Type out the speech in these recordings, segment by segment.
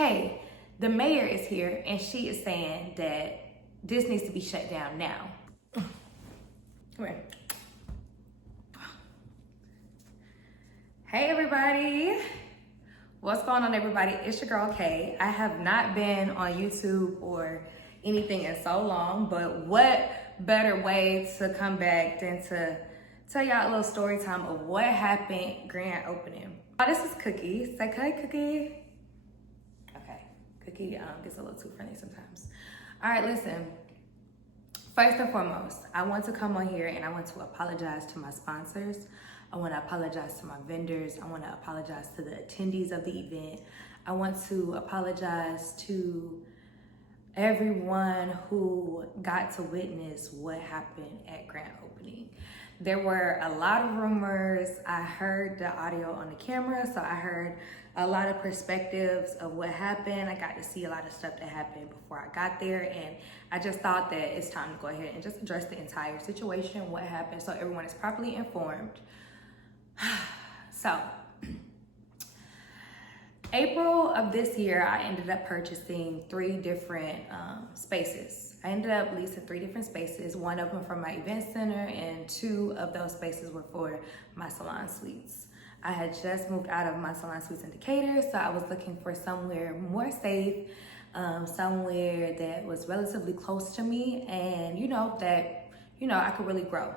hey, the mayor is here and she is saying that this needs to be shut down now. Come here. Hey everybody. What's going on, everybody? It's your girl Kay. I have not been on YouTube or anything in so long, but what better way to come back than to tell y'all a little story time of what happened grand opening. Oh, this is Cookie. Say hi, Cookie. Okay, Cookie gets a little too friendly sometimes. All right, listen. First and foremost, I want to come on here and I want to apologize to my sponsors. I want to apologize to my vendors. I want to apologize to the attendees of the event. I want to apologize to everyone who got to witness what happened at grand opening. There were a lot of rumors. I heard the audio on the camera, so I heard a lot of perspectives of what happened. I got to see a lot of stuff that happened before I got there, and I just thought that it's time to go ahead and just address the entire situation, what happened, so everyone is properly informed. So, April of this year, I ended up purchasing 3 different spaces. I ended up leasing 3 different spaces, one of them for my event center, and 2 of those spaces were for my salon suites. I had just moved out of my salon suites in Decatur, so I was looking for somewhere more safe, somewhere that was relatively close to me, and I could really grow.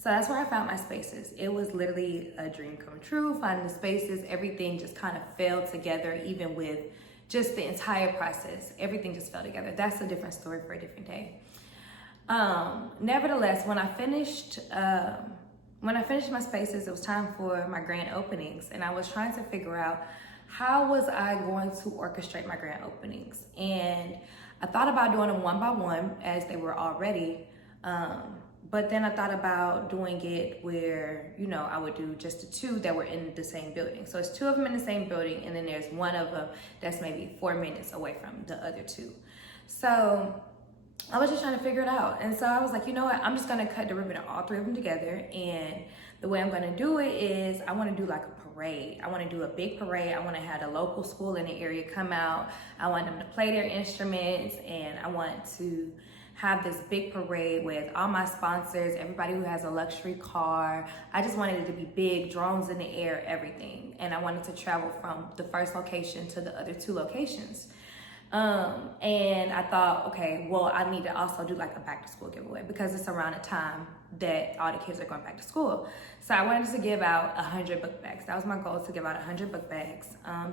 So that's where I found my spaces. It was literally a dream come true, finding the spaces. Everything just kind of fell together, even with just the entire process. Everything just fell together. That's a different story for a different day. Nevertheless, when I finished my spaces, it was time for my grand openings, and I was trying to figure out how was I going to orchestrate my grand openings. And I thought about doing them one by one as they were already. But then I thought about doing it where, I would do just the 2 that were in the same building. So it's 2 of them in the same building, and then there's one of them that's maybe 4 minutes away from the other 2. So I was just trying to figure it out. And so I was like, you know what? I'm just gonna cut the ribbon of all 3 of them together. And the way I'm gonna do it is I wanna do like a parade. I wanna do a big parade. I wanna have the local school in the area come out. I want them to play their instruments, and I want to have this big parade with all my sponsors, everybody who has a luxury car. I just wanted it to be big, drones in the air, everything. And I wanted to travel from the first location to the other 2 locations. And I thought, okay, well, I need to also do like a back to school giveaway because it's around the time that all the kids are going back to school. So I wanted to give out 100 book bags. That was my goal, to give out 100 book bags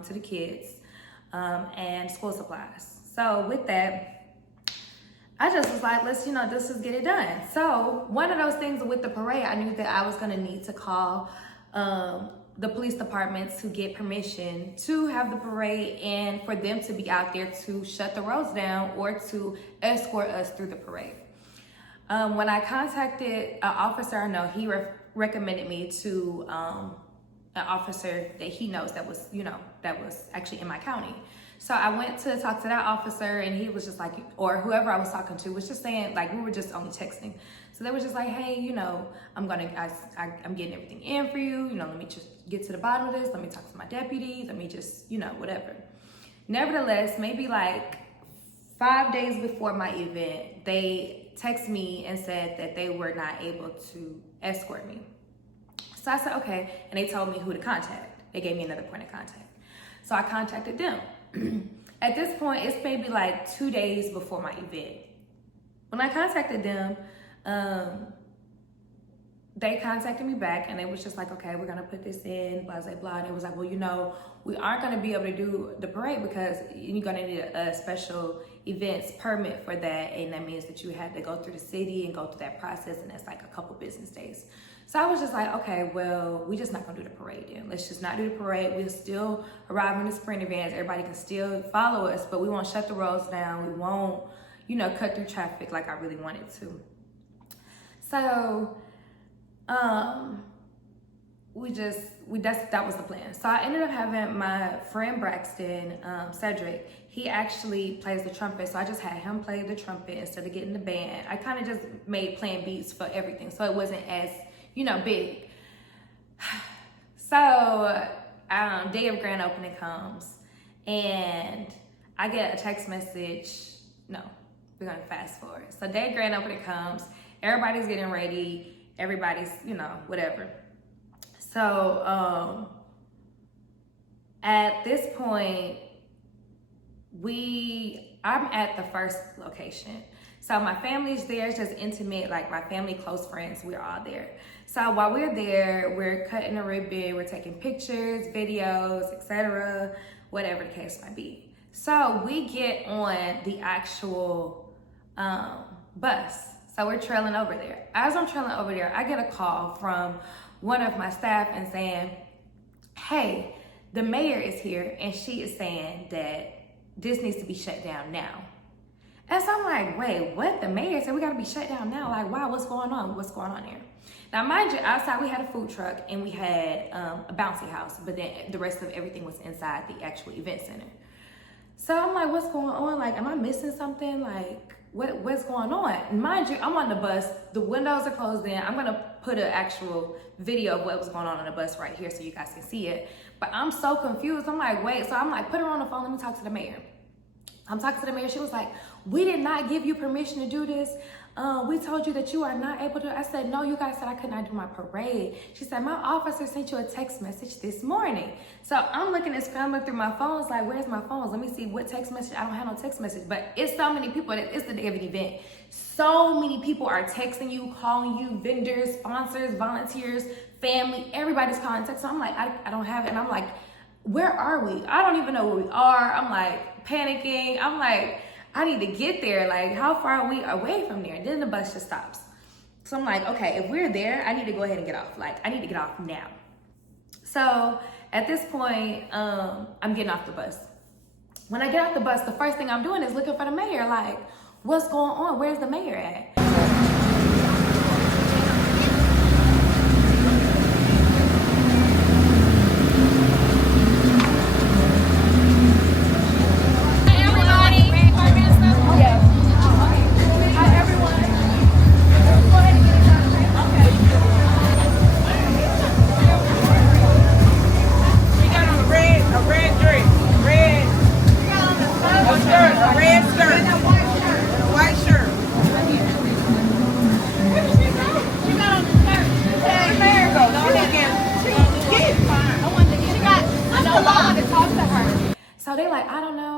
to the kids and school supplies. So with that, I just was like, let's just get it done. So one of those things with the parade, I knew that I was gonna need to call the police department to get permission to have the parade and for them to be out there to shut the roads down or to escort us through the parade. When I contacted an officer I know, he recommended me to an officer that he knows that was actually in my county. So I went to talk to that officer, and he was just like, or whoever I was talking to was just saying, like, we were just only texting. So they were just like, hey, I'm getting everything in for you. Let me just get to the bottom of this. Let me talk to my deputy. Let me just, whatever. Nevertheless, maybe like 5 days before my event, they texted me and said that they were not able to escort me. So I said, okay. And they told me who to contact. They gave me another point of contact. So I contacted them. At this point, it's maybe like 2 days before my event. When I contacted them, they contacted me back, and they was just like, okay, we're gonna put this in, blah, blah, blah. And it was like, well, we aren't gonna be able to do the parade because you're gonna need a special events permit for that. And that means that you had to go through the city and go through that process, and that's like a couple business days. So I was just like, okay, well, we just not gonna do the parade then. Let's just not do the parade. We'll still arrive in the sprinter vans. Everybody can still follow us, but we won't shut the roads down. We won't, cut through traffic like I really wanted to. So, that was the plan. So I ended up having my friend Braxton, Cedric, he actually plays the trumpet. So I just had him play the trumpet instead of getting the band. I kind of just made playing beats for everything. So it wasn't as, big. So day of grand opening comes, and I get a text message. No, we're gonna fast forward. So day grand opening comes, everybody's getting ready, everybody's, whatever. So at this point, I'm at the first location. So my family's there, it's just intimate, like my family, close friends, we're all there. So while we're there, we're cutting a ribbon, we're taking pictures, videos, etc., whatever the case might be. So we get on the actual bus. So we're trailing over there. As I'm trailing over there, I get a call from one of my staff and saying, hey, the mayor is here and she is saying that this needs to be shut down now. And so I'm like, wait, what? The mayor said we gotta be shut down now? Like, wow, what's going on? What's going on here? Now, mind you, outside we had a food truck and we had a bouncy house, but then the rest of everything was inside the actual event center. So I'm like, what's going on? Like, am I missing something? Like, what's going on? Mind you, I'm on the bus, the windows are closed in. I'm gonna put an actual video of what was going on the bus right here so you guys can see it. But I'm so confused. I'm like, wait, so I'm like, put her on the phone, let me talk to the mayor. I'm talking to the mayor, she was like, we did not give you permission to do this. We told you that you are not able to. I said, no, you guys said I could not do my parade. She said, my officer sent you a text message this morning. So I'm looking and scrambling through my phones, like, where's my phones? Let me see what text message. I don't have no text message, but it's so many people. It's the day of an event. So many people are texting you, calling you, vendors, sponsors, volunteers, family, everybody's calling, text. So I'm like, I don't have it. And I'm like, where are we? I don't even know where we are. I'm like panicking. I'm like, I need to get there. Like, how far are we away from there? And then the bus just stops. So I'm like, okay, if we're there, I need to go ahead and get off. Like, I need to get off now. So at this point, I'm getting off the bus. When I get off the bus, the first thing I'm doing is looking for the mayor. Like, what's going on? Where's the mayor at? So they like, I don't know,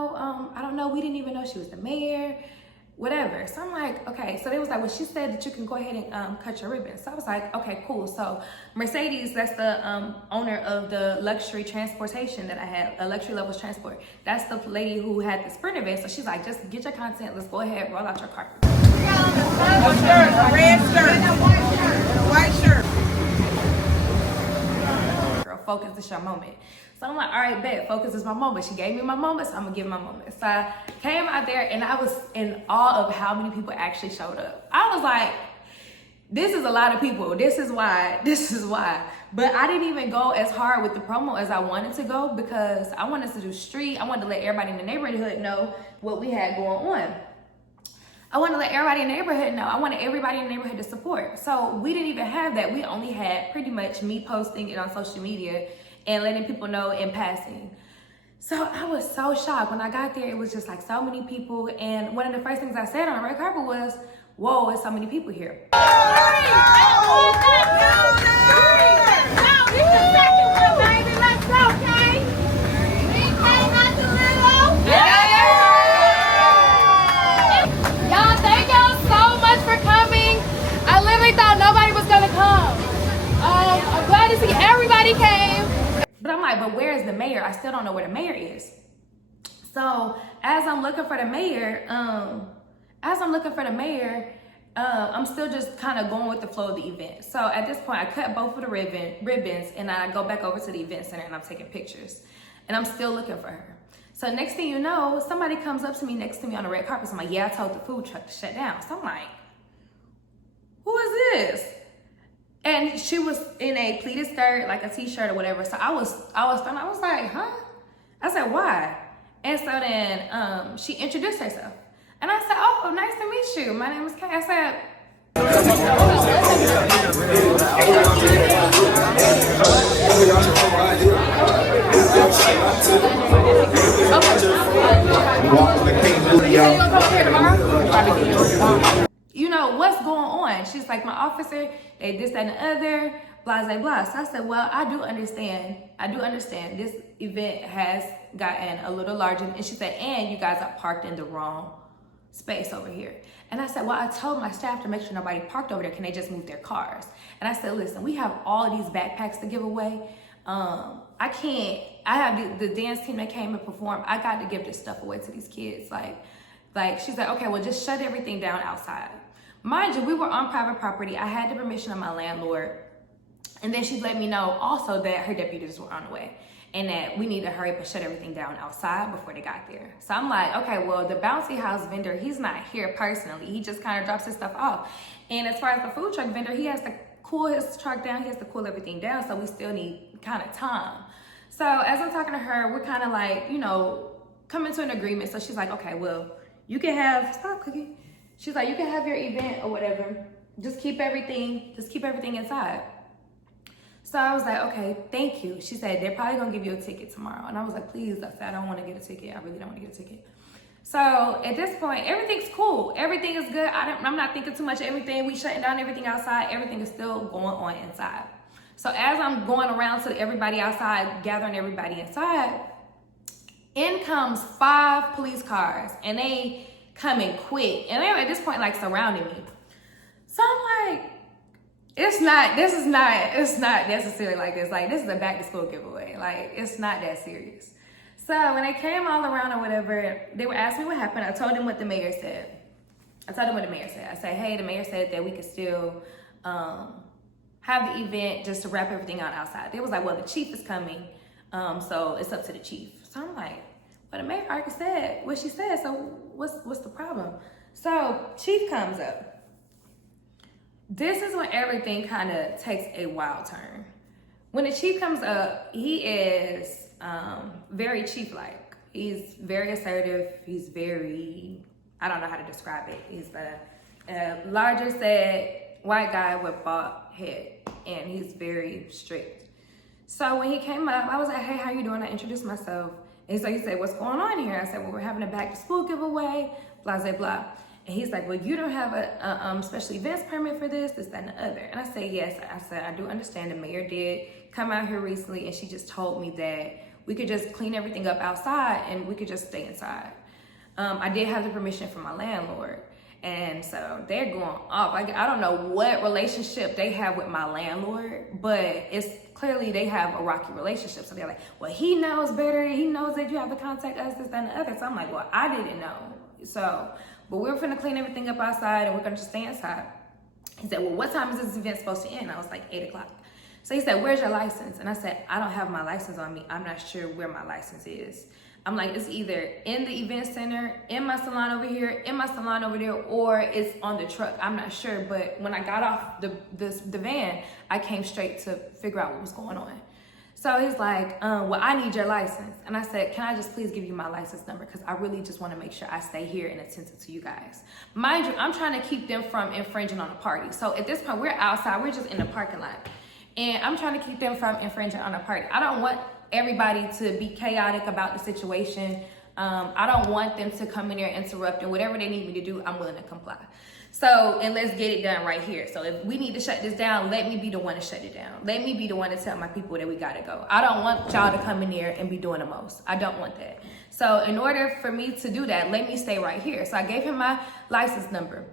we didn't even know she was the mayor, whatever. So I'm like, okay. So they was like, well, she said that you can go ahead and cut your ribbon. So I was like, okay, cool. So Mercedes, that's the owner of the luxury transportation that I had, luxury levels transport. That's the lady who had the sprint event. So she's like, just get your content. Let's go ahead, roll out your carpet. A shirt, a red shirt, and a white shirt. Girl, focus is your moment. So I'm like, all right, bet, focus is my moment. She gave me my moment, so I'm gonna give my moment. So I came out there and I was in awe of how many people actually showed up. I was like, this is a lot of people. This is why. But I didn't even go as hard with the promo as I wanted to go because I wanted to do street. I wanted to let everybody in the neighborhood know what we had going on. I wanted to let everybody in the neighborhood know. I wanted everybody in the neighborhood to support. So we didn't even have that. We only had pretty much me posting it on social media and letting people know in passing. So I was so shocked. When I got there, it was just like so many people. And one of the first things I said on the red carpet was, whoa, there's so many people here. Y'all, thank y'all so much for coming. I literally thought nobody was gonna come. I'm glad to see everybody came. But I'm like, but where is the mayor? I still don't know where the mayor is. So as I'm looking for the mayor, I'm still just kind of going with the flow of the event. So at this point, I cut both of the ribbons and I go back over to the event center and I'm taking pictures. And I'm still looking for her. So next thing you know, somebody comes up to me next to me on the red carpet. So I'm like, yeah, I told the food truck to shut down. So I'm like, who is this? And she was in a pleated skirt, like a t-shirt or whatever. So I was stunned. I was like, huh? I said, why? And so then she introduced herself. And I said, oh, nice to meet you. My name is Kay. I said, okay. like, my officer, they this, that, and the other, blah, blah, blah. So I said, well, I do understand. This event has gotten a little larger. And she said, and you guys are parked in the wrong space over here. And I said, well, I told my staff to make sure nobody parked over there. Can they just move their cars? And I said, listen, we have all these backpacks to give away. I have the dance team that came and performed. I got to give this stuff away to these kids. Like she said, okay, well, just shut everything down outside. Mind you, we were on private property. I had the permission of my landlord. And then she let me know also that her deputies were on the way and that we need to hurry up and shut everything down outside before they got there. So I'm like, okay, well, the bouncy house vendor, he's not here personally. He just kind of drops his stuff off. And as far as the food truck vendor, he has to cool his truck down. He has to cool everything down. So we still need kind of time. So as I'm talking to her, we're kind of like, coming to an agreement. So she's like, okay, well, you can have, stop cooking. She's like, you can have your event or whatever. Just keep everything inside. So I was like, okay, thank you. She said, they're probably gonna give you a ticket tomorrow. And I was like, please, I said, I don't wanna get a ticket. I really don't wanna get a ticket. So at this point, everything's cool. Everything is good. I'm not thinking too much of everything. We shutting down everything outside. Everything is still going on inside. So as I'm going around to everybody outside, gathering everybody inside, in comes 5 police cars and they coming quick. And they're at this point like surrounding me. So I'm like, it's not necessarily like this. Like, this is a back to school giveaway. Like, it's not that serious. So when they came all around or whatever, they were asking me what happened. I told them what the mayor said. I said, hey, the mayor said that we could still have the event just to wrap everything out outside. They was like, well, the chief is coming, so it's up to the chief. So I'm like, well, the mayor already said what she said, so what's the problem? So chief comes up. This is when everything kind of takes a wild turn. When the chief comes up, he is very chief-like. He's very assertive. He's very, I don't know how to describe it. He's a larger set white guy with bald head, and he's very strict. So when he came up, I was like, hey, how you doing? I introduced myself. And so he said, what's going on here? I said, well, we're having a back to school giveaway, blah, blah, blah. And he's like, well, you don't have a special events permit for this, that, and the other. And I said, yes. I said, I do understand the mayor did come out here recently, and she just told me that we could just clean everything up outside and we could just stay inside. I did have the permission from my landlord. And so they're going off. I don't know what relationship they have with my landlord, but it's clearly they have a rocky relationship. So they're like, well, he knows better. He knows that you have to contact us, this, that, and the other. So I'm like, well, I didn't know. So, but we're finna clean everything up outside and we're gonna just stay inside. He said, well, what time is this event supposed to end? I was like, 8 o'clock. So he said, where's your license? And I said, I don't have my license on me. I'm not sure where my license is. I'm like, it's either in the event center, in my salon over here, in my salon over there, or it's on the truck. I'm not sure. But when I got off the van, I came straight to figure out what was going on. So he's like, well, I need your license. And I said, can I just please give you my license number? Because I really just want to make sure I stay here and attentive to you guys. Mind you, I'm trying to keep them from infringing on the party. So at this point, we're outside. We're just in the parking lot. And I'm trying to keep them from infringing on the party. I don't want everybody to be chaotic about the situation. I don't want them to come in there and interrupt, and whatever they need me to do, I'm willing to comply. So, and let's get it done right here. So if we need to shut this down, let me be the one to shut it down. Let me be the one to tell my people that we gotta go. I don't want y'all to come in there and be doing the most. I don't want that. So in order for me to do that, let me stay right here. So I gave him my license number.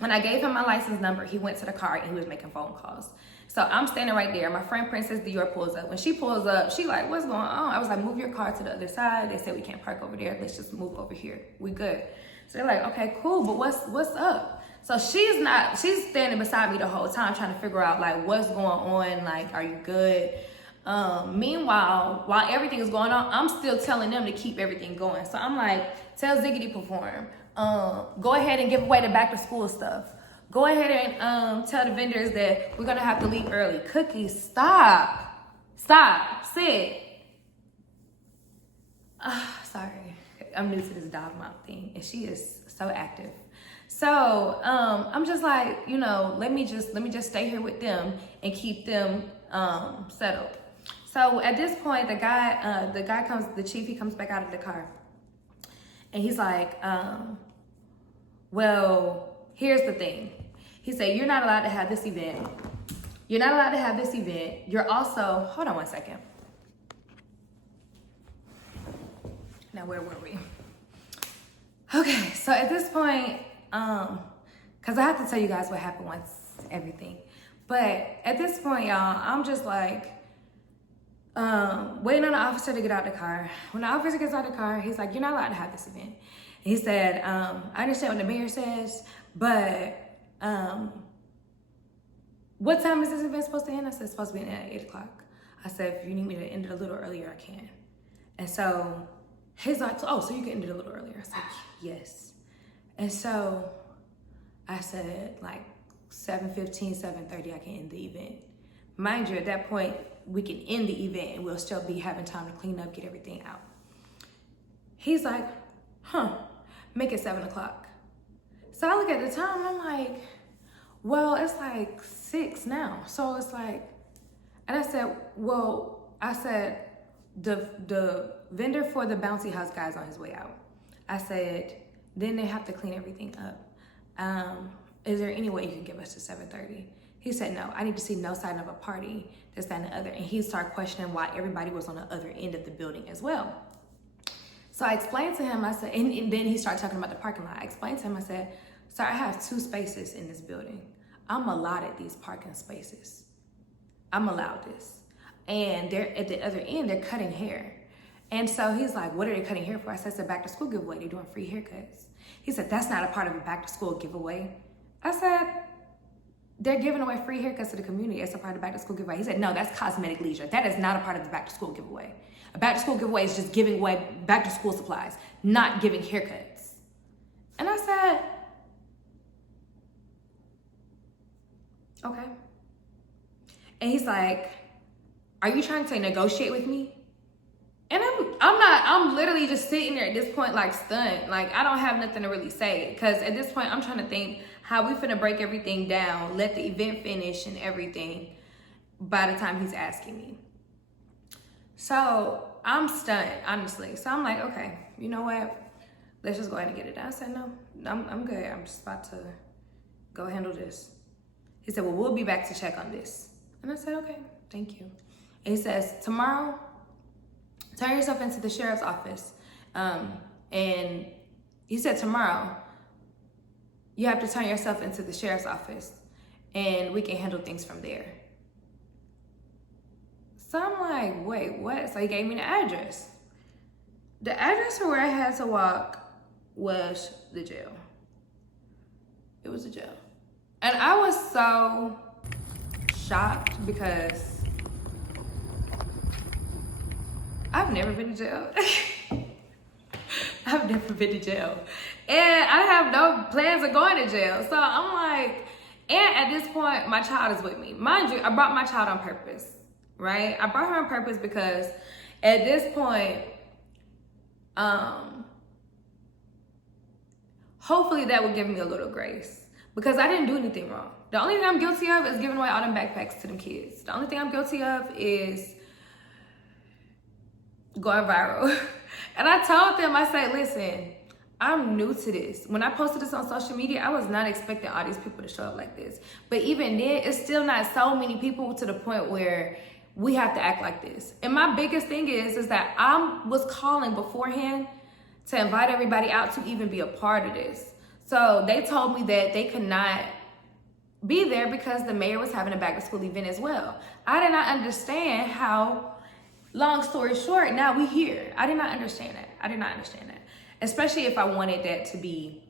When I gave him my license number, he went to the car and he was making phone calls. So I'm standing right there. My friend Princess Dior pulls up. When she pulls up, she like, what's going on? I was like, move your car to the other side. They said we can't park over there. Let's just move over here. We good. So they're like, okay, cool, but what's up? So she's standing beside me the whole time trying to figure out like what's going on, like, are you good? Meanwhile, while everything is going on, I'm still telling them to keep everything going. So I'm like, tell Ziggity Perform, go ahead and give away the back to school stuff. Go ahead and tell the vendors that we're gonna have to leave early. Cookie, stop, sit. Sorry, I'm new to this dog mouth thing, and she is so active. So I'm just like, let me just stay here with them and keep them settled. So at this point, the chief, he comes back out of the car, and he's like, well, here's the thing. He said, you're not allowed to have this event. You're not allowed to have this event. You're also, hold on one second. Now, where were we? Okay, so at this point, because I have to tell you guys what happened once everything. But at this point, y'all, I'm just like, waiting on the officer to get out the car. When the officer gets out the car, he's like, you're not allowed to have this event. And he said, I understand what the mayor says, but what time is this event supposed to end? I said, it's supposed to be at 8 o'clock. I said, if you need me to end it a little earlier, I can. And so he's like, oh, so you can end it a little earlier? I said, yes. And so I said, like 7:15, 7:30, I can end the event. Mind you, at that point, we can end the event and we'll still be having time to clean up, get everything out. He's like, make it 7 o'clock. So I look at the time and I'm like, well, it's like 6 now. So it's like, and I said, the vendor for the bouncy house guy's on his way out. I said, then they have to clean everything up. Is there any way you can give us to 7:30? He said, no, I need to see no sign of a party, this, that, and the other. And he started questioning why everybody was on the other end of the building as well. So I explained to him, I said, and then he started talking about the parking lot. I explained to him, I said, sir, I have 2 spaces in this building. I'm allotted these parking spaces. I'm allowed this. And they're at the other end, they're cutting hair. And so he's like, what are they cutting hair for? I said, it's a back to school giveaway. They're doing free haircuts. He said, that's not a part of a back to school giveaway. I said, they're giving away free haircuts to the community as a part of the back to school giveaway. He said, no, that's cosmetic leisure. That is not a part of the back to school giveaway. A back to school giveaway is just giving away back to school supplies, not giving haircuts. And I said, okay. And he's like, are you trying to negotiate with me? And I'm literally just sitting there at this point, like stunned. Like I don't have nothing to really say. Cause at this point I'm trying to think how we finna break everything down, let the event finish and everything by the time he's asking me. So I'm stunned, honestly. So I'm like, okay, you know what? Let's just go ahead and get it done. I said, no, I'm good. I'm just about to go handle this. He said, well, we'll be back to check on this. And I said, okay, thank you. And he says, tomorrow, turn yourself into the sheriff's office. And he said, tomorrow, you have to turn yourself into the sheriff's office and we can handle things from there. So I'm like, wait, what? So he gave me the address. The address for where I had to walk was the jail. It was a jail. And I was so shocked because I've never been to jail. I've never been to jail. And I have no plans of going to jail. So I'm like, and at this point, my child is with me. Mind you, I brought my child on purpose, right? I brought her on purpose because at this point, hopefully that would give me a little grace because I didn't do anything wrong. The only thing I'm guilty of is giving away all them backpacks to them kids. The only thing I'm guilty of is going viral. And I told them, I said, listen, I'm new to this. When I posted this on social media, I was not expecting all these people to show up like this. But even then, it's still not so many people to the point where we have to act like this. And my biggest thing is that I was calling beforehand to invite everybody out to even be a part of this. So they told me that they could not be there because the mayor was having a back to school event as well. I did not understand how, long story short, now we here. I did not understand that. Especially if I wanted that to be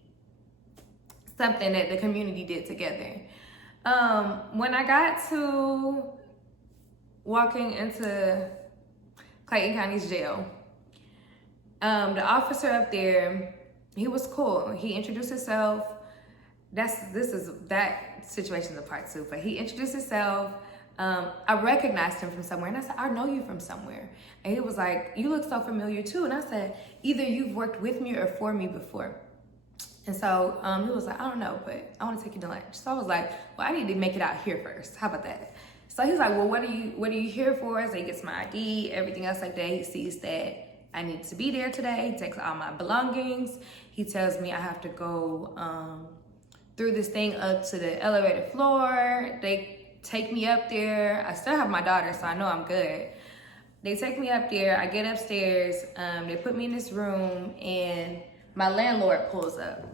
something that the community did together. When I got to walking into Clayton County's jail, the officer up there, he was cool. He introduced himself. That situation's a part 2, but he introduced himself. I recognized him from somewhere, and I said, I know you from somewhere. And he was like, you look so familiar too. And I said, either you've worked with me or for me before. And so he was like, I don't know, but I want to take you to lunch. So I was like, well, I need to make it out here first. How about that? So he's like, well, what are you here for? So he gets my ID, everything else like that. He sees that I need to be there today. He takes all my belongings. He tells me I have to go through this thing up to the elevator floor. They take me up there. I still have my daughter, so I know I'm good. They take me up there. I get upstairs. They put me in this room, and my landlord pulls up.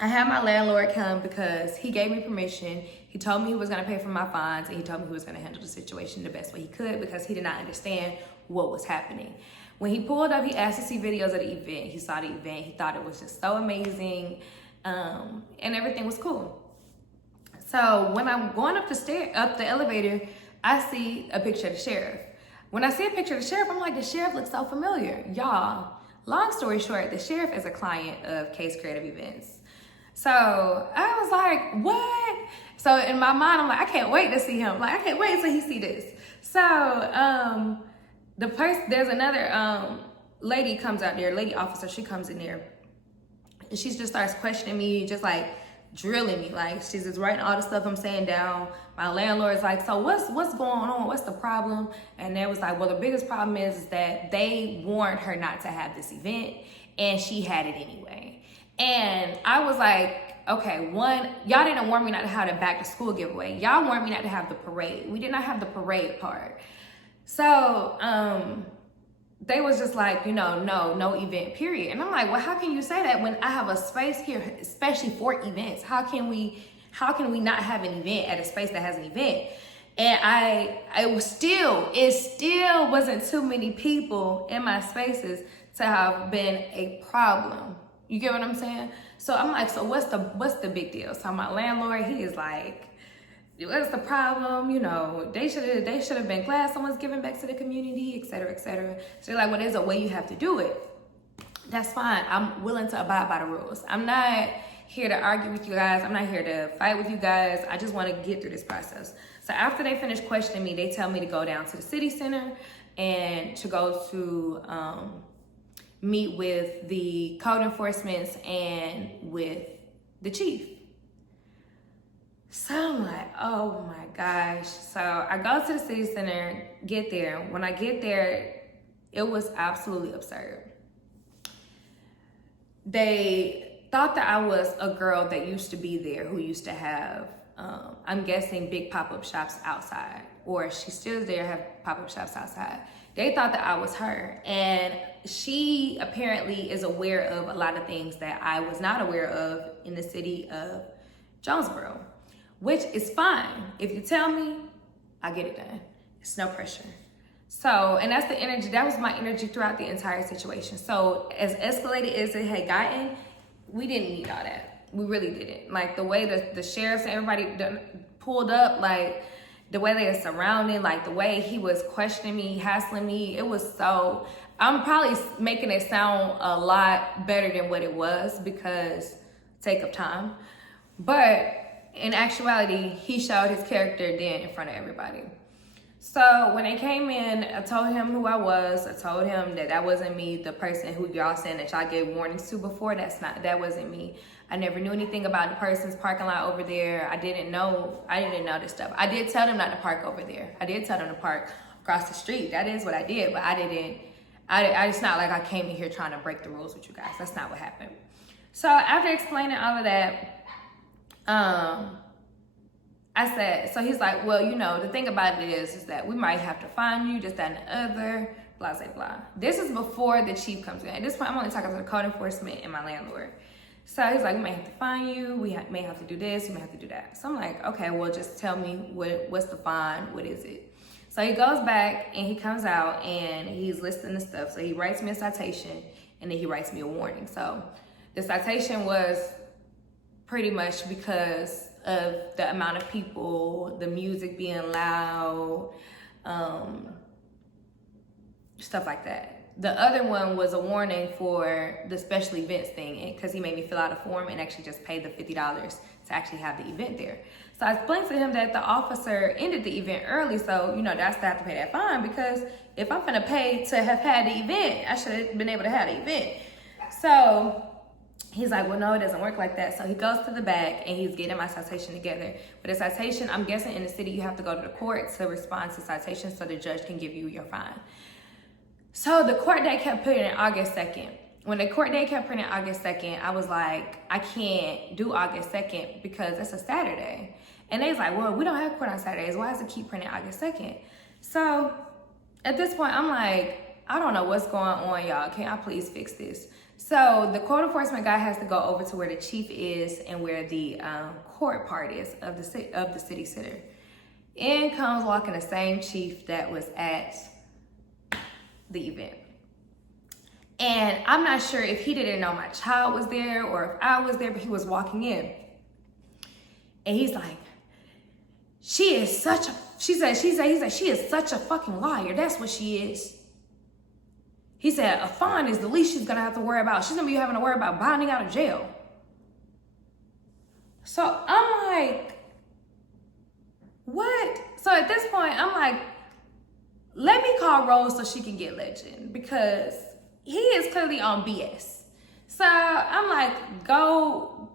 I had my landlord come because he gave me permission. He told me he was gonna pay for my fines, and he told me he was gonna handle the situation the best way he could because he did not understand what was happening. When he pulled up, he asked to see videos of the event. He saw the event. He thought it was just so amazing, and everything was cool. So when I'm going up the elevator, I see a picture of the sheriff. When I see a picture of the sheriff, I'm like, the sheriff looks so familiar. Y'all, long story short, the sheriff is a client of Case Creative Events. So I was like, what? So in my mind, I'm like, I can't wait to see him. Like, I can't wait until he see this. So there's another lady comes out there, lady officer, she comes in there. And she just starts questioning me, just like drilling me. Like, she's just writing all the stuff I'm saying down. My landlord's like, so what's going on? What's the problem? And they was like, well, the biggest problem is that they warned her not to have this event, and she had it anyway. And I was like, okay, one, y'all didn't warn me not to have the back to school giveaway. Y'all warned me not to have the parade. We did not have the parade part. So they was just like, no event, period. And I'm like, well, how can you say that when I have a space here, especially for events? How can we not have an event at a space that has an event? And it still wasn't too many people in my spaces to have been a problem. You get what I'm saying? So I'm like, so what's the big deal? So my landlord, he is like, what's the problem? They should have been glad someone's giving back to the community, et cetera, et cetera. So they're like, well, there's a way you have to do it. That's fine. I'm willing to abide by the rules. I'm not here to argue with you guys. I'm not here to fight with you guys. I just want to get through this process. So after they finish questioning me, they tell me to go down to the city center and to go to meet with the code enforcement and with the chief. So I'm like, oh my gosh. So I go to the city center, get there. When I get there, it was absolutely absurd. They thought that I was a girl that used to be there who used to have, I'm guessing, big pop-up shops outside, or she still there, have pop-up shops outside. They thought that I was her, and she apparently is aware of a lot of things that I was not aware of in the city of Jonesboro, which is fine. If you tell me, I get it done. It's no pressure. So, and that's the energy, that was my energy throughout the entire situation. So as escalated as it had gotten, we didn't need all that. We really didn't. Like the way the sheriffs and everybody pulled up, like the way they were surrounding, like the way he was questioning me, hassling me, it was so, I'm probably making it sound a lot better than what it was because take up time. But in actuality, he showed his character then in front of everybody. So when they came in, I told him who I was. I told him that that wasn't me, the person who y'all saying that y'all gave warnings to before. That wasn't me. I never knew anything about the person's parking lot over there. I didn't know this stuff. I did tell them not to park over there. I did tell them to park across the street. That is what I did, but it's not like I came in here trying to break the rules with you guys. That's not what happened. So after explaining all of that, I said, so he's like, well, the thing about it is that we might have to fine you, just that and the other, blah, blah, blah. This is before the chief comes in. At this point, I'm only talking to the code enforcement and my landlord. So he's like, we may have to fine you, may have to do this, we may have to do that. So I'm like, okay, well, just tell me what's the fine, what is it? So he goes back and he comes out and he's listing the stuff. So he writes me a citation and then he writes me a warning. So the citation was pretty much because of the amount of people, the music being loud, stuff like that. The other one was a warning for the special events thing because he made me fill out a form and actually just pay the $50 to actually have the event there. So I explained to him that the officer ended the event early, so that's to have to pay that fine because if I'm gonna pay to have had the event, I should have been able to have the event. So he's like, well, no, it doesn't work like that. So he goes to the back and he's getting my citation together. But the citation, I'm guessing in the city, you have to go to the court to respond to citations so the judge can give you your fine. So the court date kept putting in August 2nd. when the court date kept printing August 2nd, I was like, I can't do August 2nd because it's a Saturday. And they was like, well, we don't have court on Saturdays. Why does it keep printing August 2nd? So at this point, I'm like, I don't know what's going on, y'all. Can I please fix this? So the code enforcement guy has to go over to where the chief is and where the court part is of the city center. In comes walking the same chief that was at the event. And I'm not sure if he didn't know my child was there or if I was there, but he was walking in. And he's like, he said, she is such a fucking liar. That's what she is. He said, a fine is the least she's gonna have to worry about. She's gonna be having to worry about bonding out of jail. So I'm like, what? So at this point, I'm like, let me call Rose so she can get Legend because he is clearly on BS. So I'm like, go.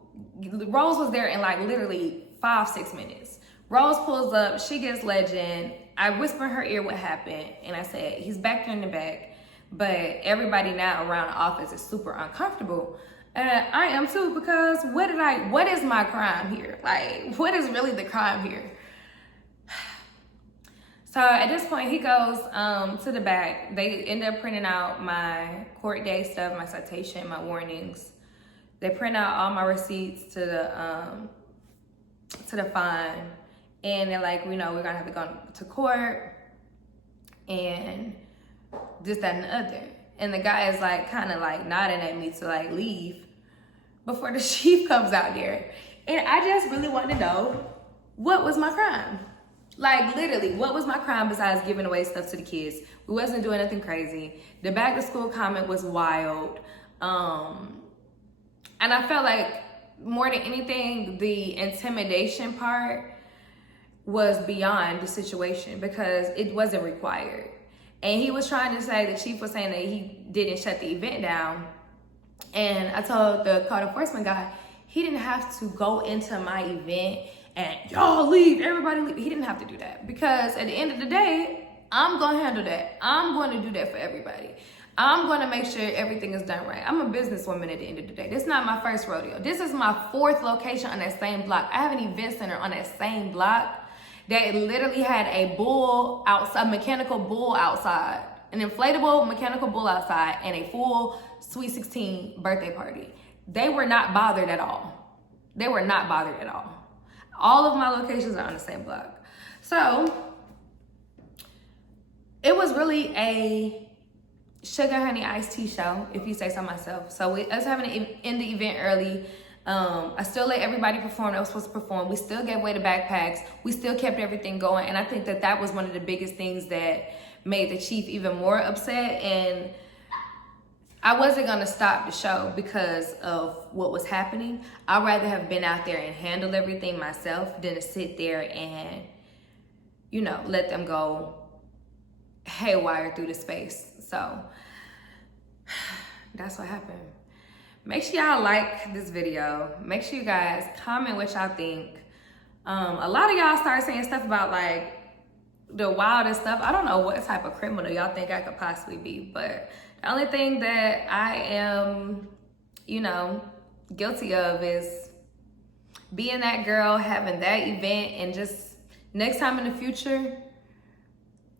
Rose was there in like literally 5-6 minutes. Rose pulls up, she gets Legend. I whisper in her ear what happened, and I said, he's back there in the back, but everybody now around the office is super uncomfortable. And I am too, because what is my crime here? Like, what is really the crime here? So at this point, he goes to the back. They end up printing out my court day stuff, my citation, my warnings. They print out all my receipts to the fine. And they're like, we're gonna have to go to court and this, that, and the other. And the guy is like, kind of like nodding at me to like leave before the chief comes out there. And I just really want to know, what was my crime? Like literally, what was my crime besides giving away stuff to the kids? We wasn't doing nothing crazy. The back to school comment was wild. And I felt like more than anything, the intimidation part was beyond the situation because it wasn't required. And he was trying to say, the chief was saying that he didn't shut the event down. And I told the code enforcement guy, he didn't have to go into my event and y'all leave, everybody leave. He didn't have to do that because at the end of the day, I'm gonna handle that. I'm going to do that for everybody. I'm going to make sure everything is done right. I'm a businesswoman at the end of the day. This is not my first rodeo. This is my 4th location on that same block. I have an event center on that same block that literally had a bull outside, a mechanical bull outside, an inflatable mechanical bull outside, and a full Sweet 16 birthday party. They were not bothered at all. They were not bothered at all. All of my locations are on the same block. So it was really a sugar honey iced tea show, if you say so myself. So us having to end the event early. I still let everybody perform that was supposed to perform. We still gave away the backpacks. We still kept everything going. And I think that that was one of the biggest things that made the chief even more upset. And I wasn't gonna stop the show because of what was happening. I'd rather have been out there and handled everything myself than to sit there and, let them go haywire through the space. So that's what happened. Make sure y'all like this video. Make sure you guys comment what y'all think. A lot of y'all started saying stuff about like the wildest stuff. I don't know what type of criminal y'all think I could possibly be, but the only thing that I am, guilty of is being that girl, having that event, and just next time in the future,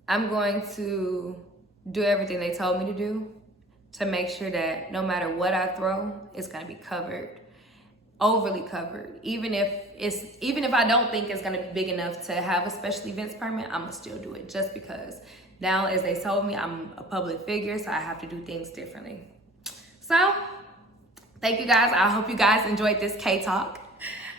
I'm going to do everything they told me to do to make sure that no matter what I throw, it's gonna be covered, overly covered. Even if I don't think it's gonna be big enough to have a special events permit, I'm gonna still do it just because now, as they told me, I'm a public figure, so I have to do things differently. So, thank you guys. I hope you guys enjoyed this K-Talk.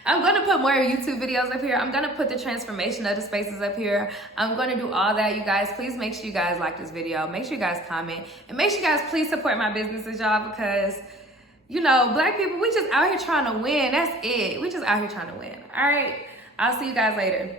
I'm gonna put more YouTube videos up here. I'm gonna put the transformation of the spaces up here. I'm gonna do all that, you guys. Please make sure you guys like this video. Make sure you guys comment. And make sure you guys please support my businesses, y'all, because, Black people, we just out here trying to win. That's it. We just out here trying to win. All right. I'll see you guys later.